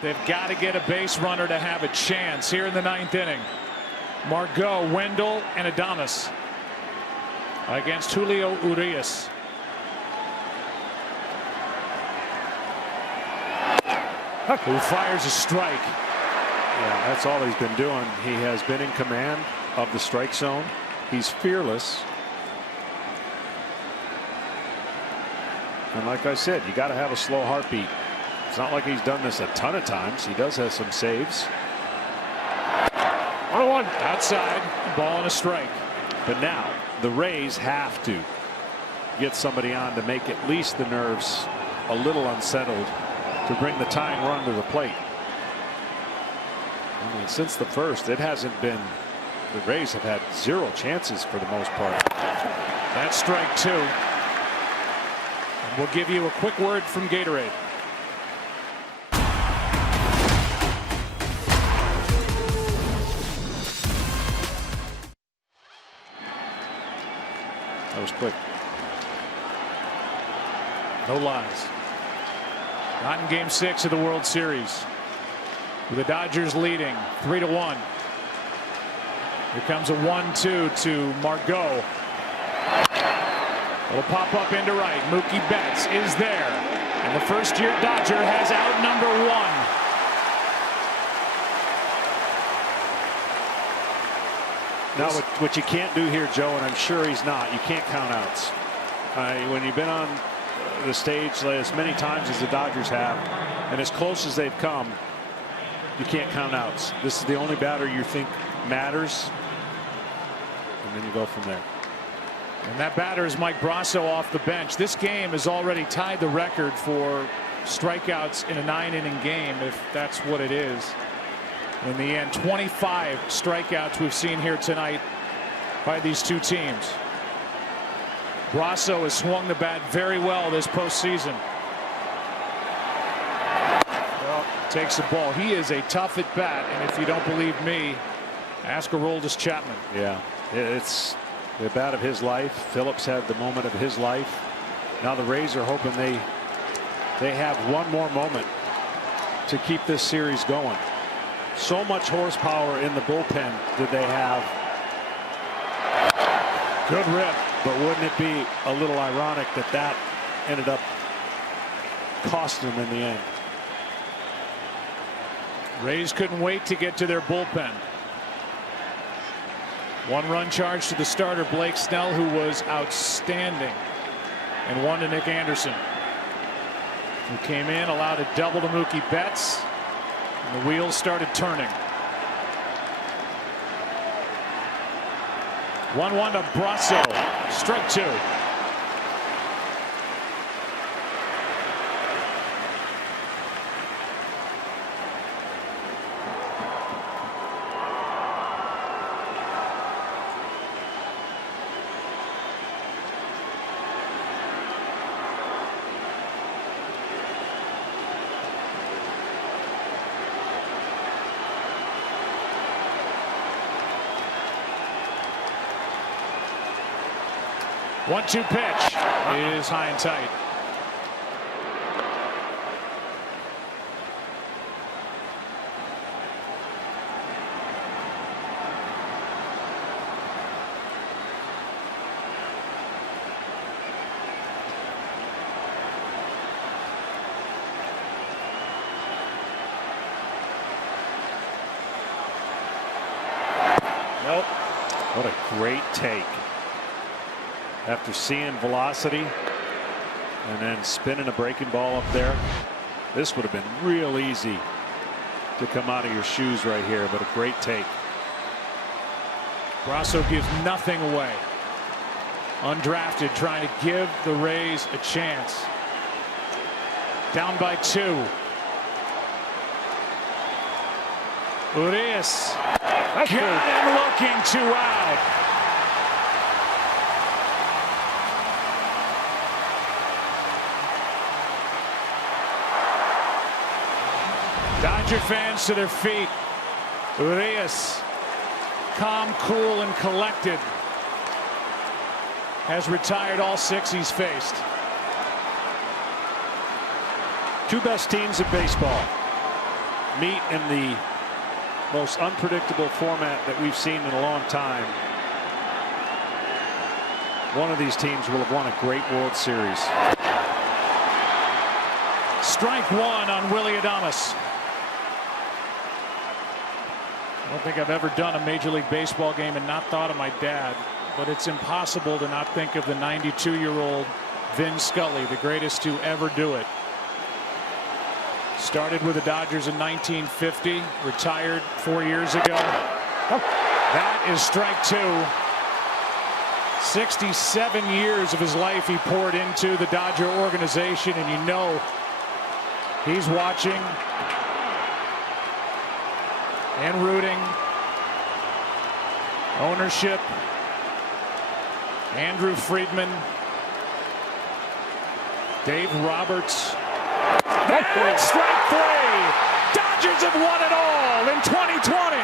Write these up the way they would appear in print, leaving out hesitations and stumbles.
They've got to get a base runner to have a chance here in the 9th inning. Margot, Wendell, and Adames against Julio Urias. Who fires a strike. Yeah, that's all he's been doing. He has been in command of the strike zone. He's fearless. And like I said, you got to have a slow heartbeat. It's not like he's done this a ton of times. He does have some saves. 1-1 outside, ball and a strike. But now the Rays have to get somebody on to make at least the nerves a little unsettled to bring the tying run to the plate. I mean, since the first, it hasn't been. The Rays have had 0 chances for the most part. That's strike 2. And we'll give you a quick word from Gatorade. That was quick. No lies. Not in Game 6 of the World Series. With the Dodgers leading 3-1. Here comes a 1-2 to Margot. It'll pop up into right. Mookie Betts is there. And the first-year Dodger has out number 1. Now, what you can't do here, Joe, and I'm sure he's not, you can't count outs. When you've been on the stage as many times as the Dodgers have, and as close as they've come, you can't count outs. This is the only batter you think matters, and then you go from there. And that batter is Mike Brasso off the bench. This game has already tied the record for strikeouts in a 9-inning game, if that's what it is. In the end, 25 strikeouts we've seen here tonight by these two teams. Brasso has swung the bat very well this postseason. Well, takes the ball. He is a tough at bat, and if you don't believe me, ask Aroldis Chapman. Yeah, it's the bat of his life. Phillips had the moment of his life. Now the Rays are hoping they have one more moment to keep this series going. So much horsepower in the bullpen did they have. Good rip. But wouldn't it be a little ironic that that ended up costing them in the end? Rays couldn't wait to get to their bullpen. 1-run charge to the starter Blake Snell, who was outstanding, and 1 to Nick Anderson, who came in, allowed a double to Mookie Betts, and the wheels started turning. 1-1 to Brasso. Strike 2. One-two pitch is high and tight. Nope. What a great take. After seeing velocity and then spinning a breaking ball up there, this would have been real easy to come out of your shoes right here, but a great take. Brasso gives nothing away. Undrafted, trying to give the Rays a chance. Down by 2. Urias got him looking, 2 out. Dodger fans to their feet. Urias, calm, cool, and collected, has retired all 6 he's faced. 2 best teams in baseball. meet in the most unpredictable format that we've seen in a long time, one of these teams will have won a great World Series. Strike one on Willy Adames. I don't think I've ever done a Major League Baseball game and not thought of my dad, but it's impossible to not think of the 92-year-old Vin Scully, the greatest to ever do it. Started with the Dodgers in 1950, retired 4 years ago. That is strike two. 67 years of his life he poured into the Dodger organization, and you know he's watching and rooting. Ownership, Andrew Friedman, Dave Roberts. And strike three. Dodgers have won it all in 2020.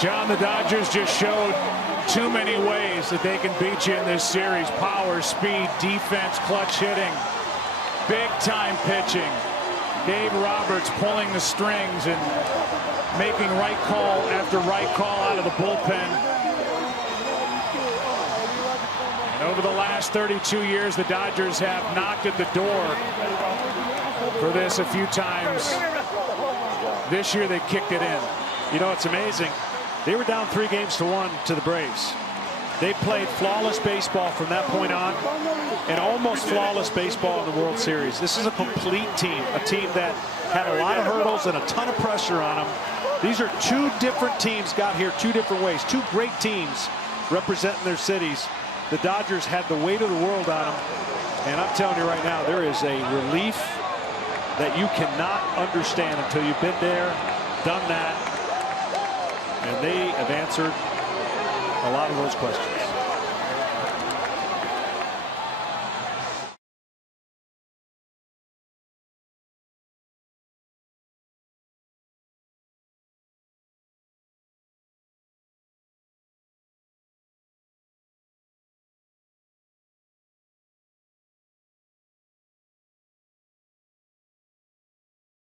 John, the Dodgers just showed too many ways that they can beat you in this series. Power, speed, defense, clutch hitting, big-time pitching. Dave Roberts pulling the strings and making right call after right call out of the bullpen. And over the last 32 years, the Dodgers have knocked at the door for this a few times. This year, they kicked it in. You know, it's amazing. They were down 3-1 to the Braves. They played flawless baseball from that point on, and almost flawless baseball in the World Series. This is a complete team, a team that had a lot of hurdles and a ton of pressure on them. These are two different teams got here two different ways. Two great teams representing their cities. The Dodgers had the weight of the world on them, and I'm telling you right now, there is a relief that you cannot understand until you've been there, done that. And they have answered a lot of those questions.